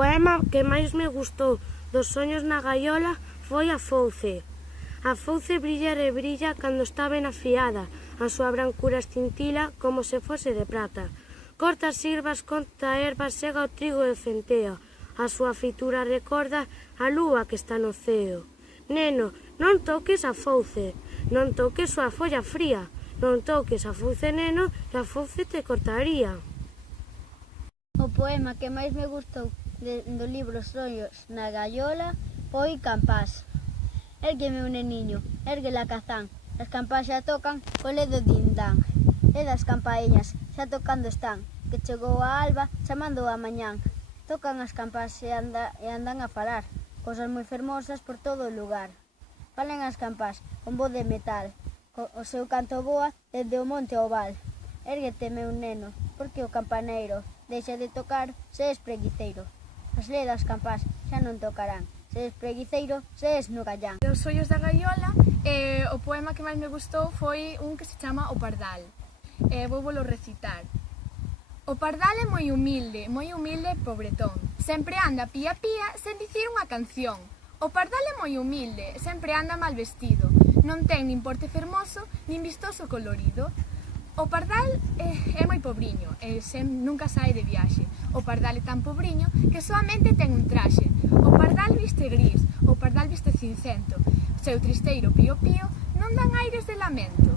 poema que máis me gustou dos soños na gaiola foi A Fouce. A fouce brilla e brilla cando está ben afiada, a súa brancura escintila como se fose de prata. Corta as sirvas, conta ervas, sega o trigo e o centeo, a súa feitura recorda a lúa que está no ceo. Neno, non toques a fouce, non toques a folla fría, non toques a fouce, neno, que a fouce te cortaría. O poema que máis me gustou do libro Soños na gaiola foi Campás. Ergue meu neniño, ergue la cazán, as campás xa tocan, o ledo dindán. E das campaeñas xa tocando están, que chegou a alba chamando a mañán. Tocan as campás e andan a falar, cosas moi fermosas por todo o lugar. Falan as campás con voz de metal, o seu canto boa desde o monte ao val. Érguete meu neno, porque o campaneiro deixa de tocar se es preguiceiro. As ledas campás xa non tocarán, se es preguiceiro, se es no gallán. Dos Soños da gaiola, o poema que máis me gustou foi un que se chama O Pardal. Vou recitar. O pardal é moi humilde e pobretón. Sempre anda pía pía sen dicir unha canción. O pardal é moi humilde, sempre anda mal vestido. Non ten nin porte fermoso, nin vistoso colorido. O pardal é moi pobriño e nunca sae de viaxe. O pardal é tan pobriño que soamente ten un traxe. O pardal viste gris, o pardal viste cincento. O seu tristeiro pío pío non dan aires de lamento.